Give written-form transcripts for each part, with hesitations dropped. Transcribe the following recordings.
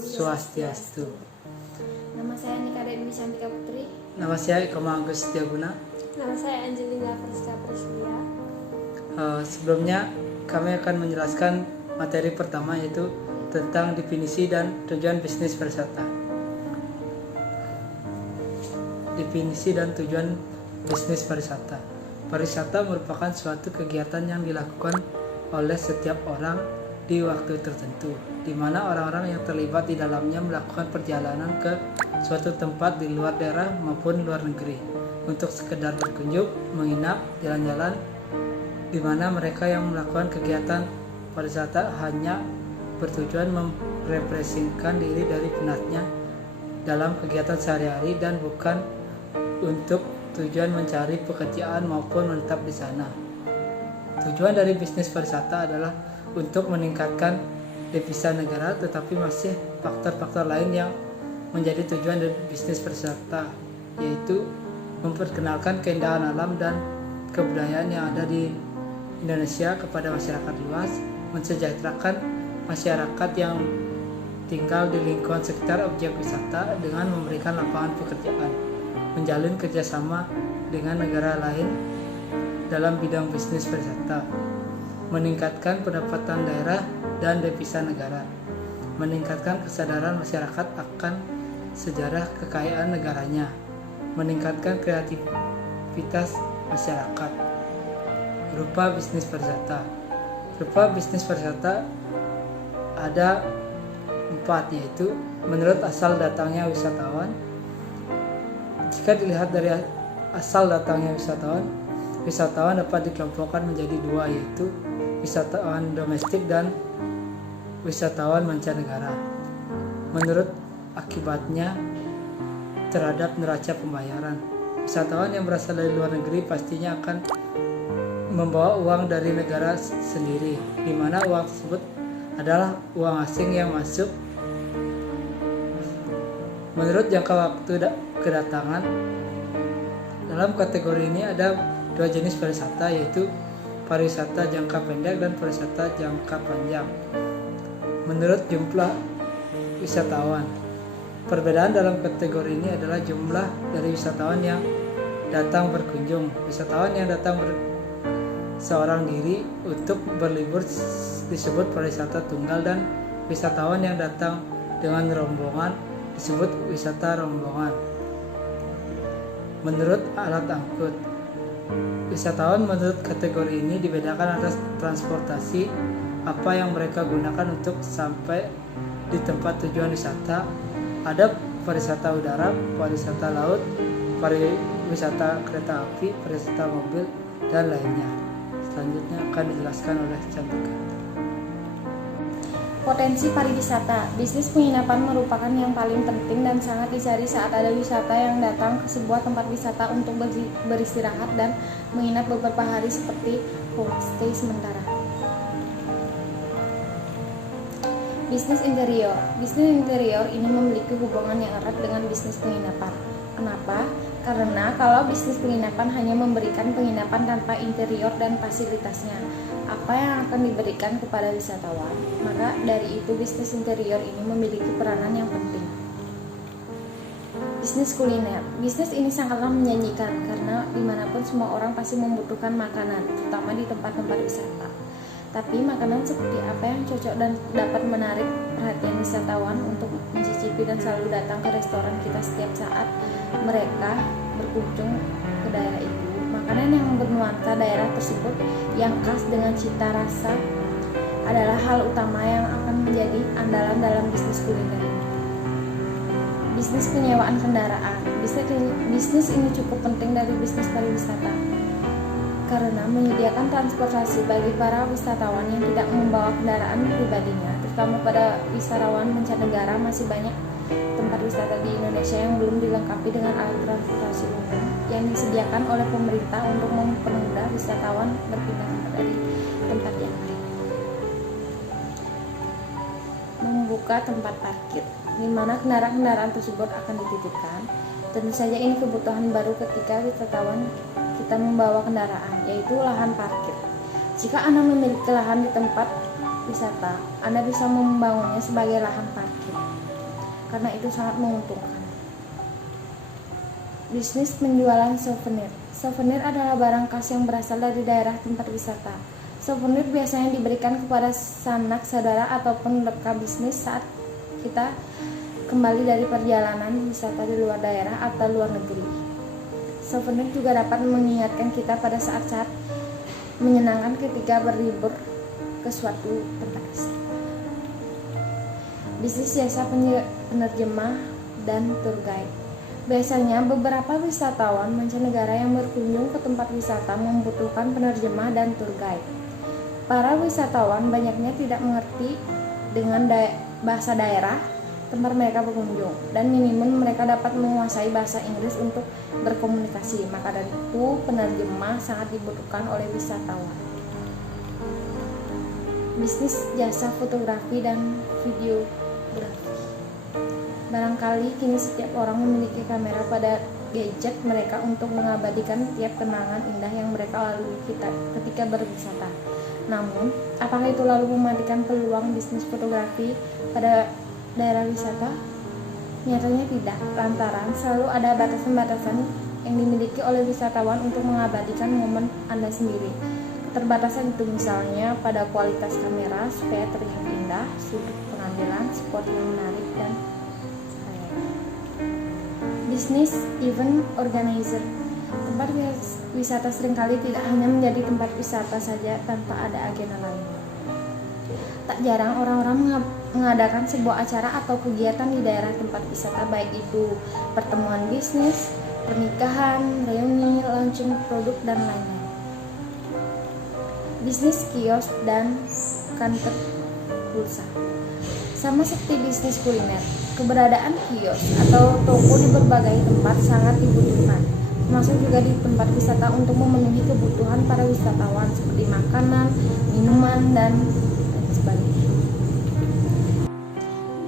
Swastiastu. Nama saya Nika Dewi Cantika Putri. Nama saya Eko Agus Setiaguna. Nama saya Angelina Friska Priscia. Sebelumnya kami akan menjelaskan materi pertama, yaitu tentang definisi dan tujuan bisnis pariwisata. Definisi dan tujuan bisnis pariwisata. Pariwisata merupakan suatu kegiatan yang dilakukan oleh setiap orang di waktu tertentu, di mana orang-orang yang terlibat di dalamnya melakukan perjalanan ke suatu tempat di luar daerah maupun luar negeri untuk sekedar berkunjung, menginap, jalan-jalan, di mana mereka yang melakukan kegiatan pariwisata hanya bertujuan merepresentasikan diri dari penatnya dalam kegiatan sehari-hari dan bukan untuk tujuan mencari pekerjaan maupun menetap di sana. Tujuan dari bisnis pariwisata adalah untuk meningkatkan devisa negara, tetapi masih faktor-faktor lain yang menjadi tujuan dari bisnis pariwisata, yaitu memperkenalkan keindahan alam dan kebudayaan yang ada di Indonesia kepada masyarakat luas, mensejahterakan masyarakat yang tinggal di lingkungan sekitar objek wisata dengan memberikan lapangan pekerjaan, menjalin kerjasama dengan negara lain dalam bidang bisnis pariwisata, meningkatkan pendapatan daerah dan devisa negara, meningkatkan kesadaran masyarakat akan sejarah kekayaan negaranya, meningkatkan kreativitas masyarakat. Rupa bisnis pariwisata. Rupa bisnis pariwisata ada 4, yaitu menurut asal datangnya wisatawan. Jika dilihat dari asal datangnya wisatawan dapat dikelompokkan menjadi 2, yaitu wisatawan domestik dan wisatawan mancanegara. Menurut akibatnya terhadap neraca pembayaran, wisatawan yang berasal dari luar negeri pastinya akan membawa uang dari negara sendiri, di mana uang tersebut adalah uang asing yang masuk. Menurut jangka waktu kedatangan, dalam kategori ini ada 2 jenis pariwisata, yaitu pariwisata jangka pendek dan pariwisata jangka panjang. Menurut jumlah wisatawan, perbedaan dalam kategori ini adalah jumlah dari wisatawan yang datang berkunjung. Wisatawan yang datang seorang diri untuk berlibur disebut pariwisata tunggal, dan wisatawan yang datang dengan rombongan disebut wisata rombongan. Menurut alat angkut, wisatawan menurut kategori ini dibedakan atas transportasi apa yang mereka gunakan untuk sampai di tempat tujuan wisata. Ada pariwisata udara, pariwisata laut, pariwisata kereta api, pariwisata mobil, dan lainnya. Selanjutnya akan dijelaskan oleh Cantika. Potensi pariwisata. Bisnis penginapan merupakan yang paling penting dan sangat dicari saat ada wisata yang datang ke sebuah tempat wisata untuk beristirahat dan menginap beberapa hari seperti homestay sementara. Bisnis interior. Bisnis interior ini memiliki hubungan yang erat dengan bisnis penginapan. Kenapa? Karena kalau bisnis penginapan hanya memberikan penginapan tanpa interior dan fasilitasnya, apa yang akan diberikan kepada wisatawan? Maka dari itu bisnis interior ini memiliki peranan yang penting. Bisnis kuliner. Bisnis ini sangatlah menjanjikan karena dimanapun semua orang pasti membutuhkan makanan, terutama di tempat-tempat wisata. Tapi makanan seperti apa yang cocok dan dapat menarik perhatian wisatawan untuk mencicipi dan selalu datang ke restoran kita setiap saat mereka berkunjung ke daerah itu? Makanan yang bernuansa daerah tersebut yang khas dengan cita rasa adalah hal utama yang akan menjadi andalan dalam bisnis kuliner. Bisnis penyewaan kendaraan. Bisnis ini cukup penting dari bisnis pariwisata karena menyediakan transportasi bagi para wisatawan yang tidak membawa kendaraan pribadinya, terutama pada wisatawan mancanegara. Masih banyak tempat wisata di Indonesia yang belum dilengkapi dengan alat transportasi umum yang disediakan oleh pemerintah untuk mempermudah wisatawan berpindah tempat dari tempat yang lain. Membuka tempat parkir, di mana kendaraan-kendaraan tersebut akan dititipkan. Tentu saja ini kebutuhan baru ketika wisatawan kita membawa kendaraan, yaitu lahan parkir. Jika Anda memiliki lahan di tempat wisata, Anda bisa membangunnya sebagai lahan parkir. karena itu sangat menguntungkan. Bisnis penjualan souvenir. Souvenir adalah barang khas yang berasal dari daerah tempat wisata. Souvenir biasanya diberikan kepada sanak saudara ataupun rekan bisnis saat kita kembali dari perjalanan wisata di luar daerah atau luar negeri. Souvenir juga dapat mengingatkan kita pada saat-saat menyenangkan ketika berlibur ke suatu tempat wisata. Bisnis jasa penerjemah dan tour guide. Biasanya beberapa wisatawan mancanegara yang berkunjung ke tempat wisata membutuhkan penerjemah dan tour guide. Para wisatawan banyaknya tidak mengerti dengan bahasa daerah tempat mereka berkunjung, dan minimum mereka dapat menguasai bahasa Inggris untuk berkomunikasi. Maka dari itu penerjemah sangat dibutuhkan oleh wisatawan. Bisnis jasa fotografi dan videografi. Barangkali kini setiap orang memiliki kamera pada gadget mereka untuk mengabadikan tiap kenangan indah yang mereka lalui ketika berwisata. Namun, apakah itu lalu mematikan peluang bisnis fotografi pada daerah wisata? Nyatanya tidak, lantaran selalu ada batasan-batasan yang dimiliki oleh wisatawan untuk mengabadikan momen Anda sendiri. Keterbatasan itu misalnya pada kualitas kamera supaya terlihat indah, sudut pengambilan, spot yang menarik, dan bisnis event organizer. Tempat wisata seringkali tidak hanya menjadi tempat wisata saja tanpa ada agenda lain. Tak jarang orang-orang mengadakan sebuah acara atau kegiatan di daerah tempat wisata, baik itu pertemuan bisnis, pernikahan, reuni, launching produk, dan lainnya. Bisnis kios dan kantor pulsa. Sama seperti bisnis kuliner, keberadaan kios atau toko di berbagai tempat sangat dibutuhkan, termasuk juga di tempat wisata untuk memenuhi kebutuhan para wisatawan seperti makanan, minuman, dan lain sebagainya.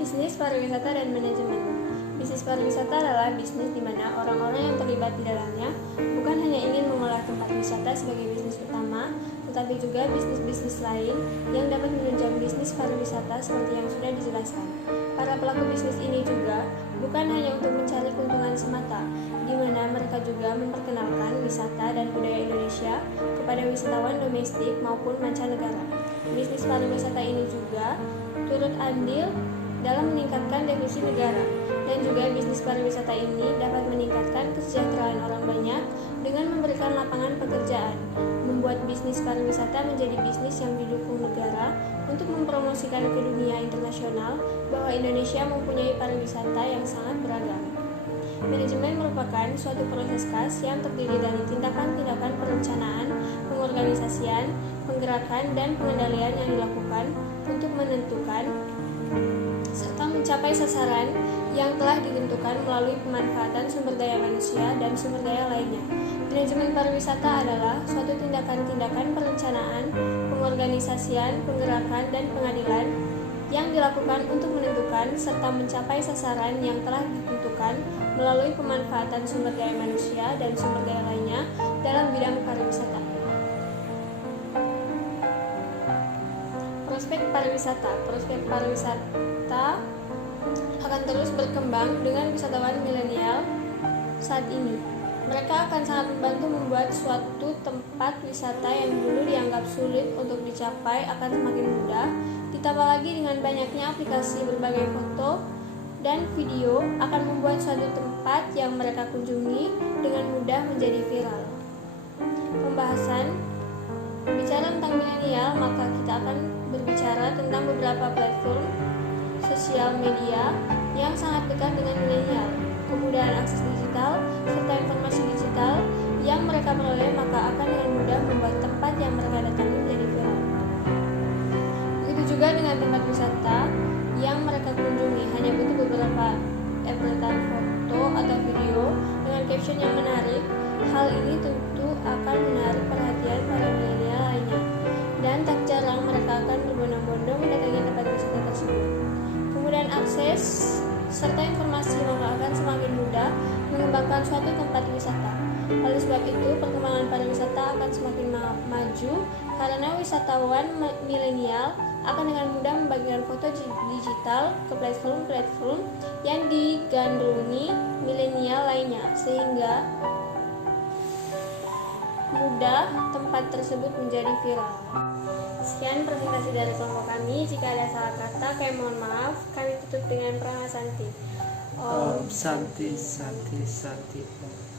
Bisnis pariwisata dan manajemen. Bisnis pariwisata adalah bisnis di mana orang-orang yang terlibat di dalamnya bukan hanya ingin mengolah tempat wisata sebagai bisnis utama, tetapi juga bisnis-bisnis lain yang dapat menunjang bisnis pariwisata seperti yang sudah dijelaskan. Para pelaku bisnis ini juga bukan hanya untuk mencari keuntungan semata, di mana mereka juga memperkenalkan wisata dan budaya Indonesia kepada wisatawan domestik maupun mancanegara. Bisnis pariwisata ini juga turut andil dalam meningkatkan devisa negara, dan juga bisnis pariwisata ini dapat meningkatkan kesejahteraan orang banyak dengan memberikan lapangan pekerjaan, membuat bisnis pariwisata menjadi bisnis yang didukung negara untuk mempromosikan ke dunia internasional bahwa Indonesia mempunyai pariwisata yang sangat beragam. Manajemen merupakan suatu proses khas yang terdiri dari tindakan-tindakan perencanaan, pengorganisasian, penggerakan, dan pengendalian yang dilakukan untuk menentukan serta mencapai sasaran yang telah ditentukan melalui pemanfaatan sumber daya manusia dan sumber daya lainnya. Manajemen pariwisata adalah suatu tindakan-tindakan perencanaan, pengorganisasian, penggerakan, dan pengadilan yang dilakukan untuk menentukan serta mencapai sasaran yang telah ditentukan melalui pemanfaatan sumber daya manusia dan sumber daya lainnya dalam bidang pariwisata. Prospek pariwisata. Prospek pariwisata akan terus berkembang dengan wisatawan milenial saat ini. Mereka akan sangat membantu membuat suatu tempat wisata yang dulu dianggap sulit untuk dicapai akan semakin mudah, ditambah lagi dengan banyaknya aplikasi berbagai foto dan video akan membuat suatu tempat yang mereka kunjungi dengan mudah menjadi viral. Pembahasan bicara tentang milenial, maka kita akan berbicara tentang beberapa platform sosial media yang sangat dekat dengan milenial, kemudahan akses digital, serta informasi digital yang mereka peroleh, maka akan dengan mudah membuat tempat yang mereka datangi menjadi viral. Begitu juga dengan tempat wisata yang mereka kunjungi, hanya butuh beberapa ebretan foto atau video dengan caption yang menarik. Hal ini tentu akan menarik perhatian para milenial lainnya, dan tak jarang mereka akan berbondong-bondong mendatangi tempat wisata tersebut. Kemudian akses serta informasi maka akan semakin mudah mengembangkan suatu tempat wisata. Oleh sebab itu, perkembangan pariwisata akan semakin maju karena wisatawan milenial akan dengan mudah membagikan foto digital ke platform-platform yang digandrungi milenial lainnya, sehingga mudah tempat tersebut menjadi viral. Sekian presentasi dari kelompok kami. Jika ada salah kata, kami mohon maaf. Kami tutup dengan Prama Santi. Om Santi Santi Santi Om.